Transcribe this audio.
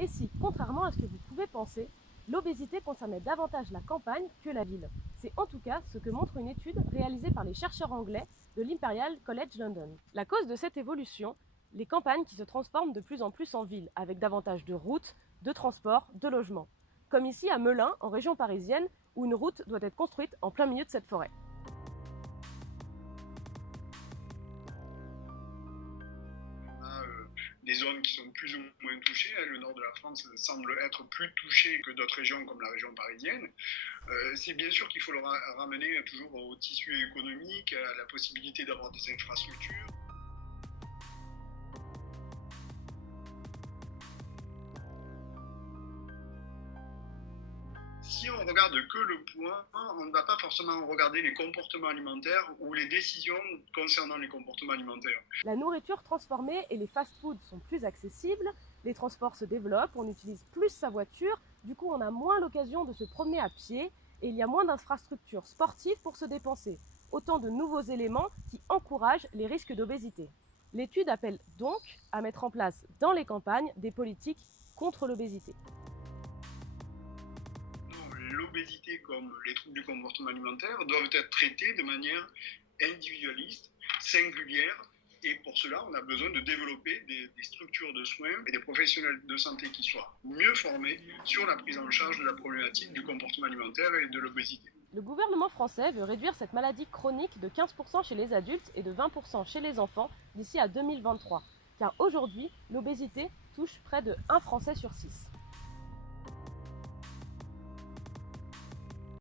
Et si, contrairement à ce que vous pouvez penser, l'obésité concernait davantage la campagne que la ville? C'est en tout cas ce que montre une étude réalisée par les chercheurs anglais de l'Imperial College London. La cause de cette évolution, les campagnes qui se transforment de plus en plus en villes, avec davantage de routes, de transports, de logements. Comme ici à Melun, en région parisienne, où une route doit être construite en plein milieu de cette forêt. Des zones qui sont plus ou moins touchées. Le nord de la France semble être plus touché que d'autres régions comme la région parisienne. C'est bien sûr qu'il faut le ramener toujours au tissu économique, à la possibilité d'avoir des infrastructures. Si on regarde que le poids, on ne va pas forcément regarder les comportements alimentaires ou les décisions concernant les comportements alimentaires. La nourriture transformée et les fast-foods sont plus accessibles, les transports se développent, on utilise plus sa voiture, du coup on a moins l'occasion de se promener à pied et il y a moins d'infrastructures sportives pour se dépenser. Autant de nouveaux éléments qui encouragent les risques d'obésité. L'étude appelle donc à mettre en place dans les campagnes des politiques contre l'obésité. L'obésité comme les troubles du comportement alimentaire doivent être traités de manière individualiste, singulière, et pour cela, on a besoin de développer des structures de soins et des professionnels de santé qui soient mieux formés sur la prise en charge de la problématique du comportement alimentaire et de l'obésité. Le gouvernement français veut réduire cette maladie chronique de 15% chez les adultes et de 20% chez les enfants d'ici à 2023, car aujourd'hui, l'obésité touche près de 1 Français sur 6.